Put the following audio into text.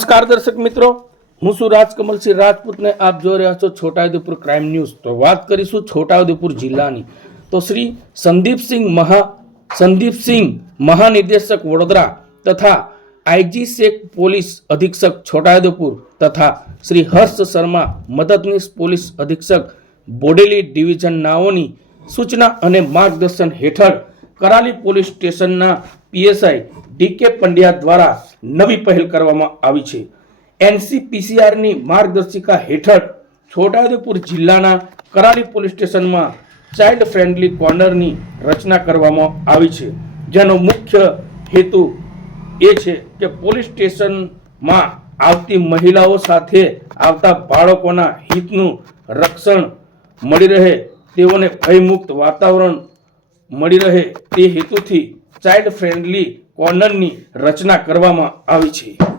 નમસ્કાર દર્શક મિત્રો, હું છું રાજકમલસિંહ રાજપૂત ને આપ જોઈ રહ્યા છો છોટાઉદેપુર ક્રાઇમ ન્યૂઝ। તો વાત કરીશું છોટાઉદેપુર જિલ્લાની। તો શ્રી સંદીપસિંહ મહાનિદેશક વડોદરા તથા આઈજી શેખ પોલીસ અધિક્ષક છોટાઉદેપુર તથા શ્રી હર્ષ શર્મા મદદનીશ પોલીસ અધિક્ષક બોડેલી ડિવિઝન નાઓની સૂચના અને માર્ગદર્શન હેઠળ કરાલી પોલીસ સ્ટેશનના પીએસઆઈ ડીકે પંડ્યા દ્વારા નવી પહેલ કરવામાં આવી છે। એનસીપીસીઆર ની માર્ગદર્શિકા હેઠળ છોટાઉદેપુર જિલ્લાના કરાલી પોલીસ સ્ટેશનમાં ચાઇલ્ડ ફ્રેન્ડલી કોર્નરની રચના કરવામાં આવી છે, જેનો મુખ્ય હેતુ એ છે કે પોલીસ સ્ટેશનમાં આવતી મહિલાઓ સાથે આવતા બાળકોના હિતનું રક્ષણ મળી રહે, તેઓને ભયમુક્ત વાતાવરણ મળી રહે તે હેતુથી ચાઇલ્ડ ફ્રેન્ડલી કોર્નરની રચના કરવામાં આવી છે।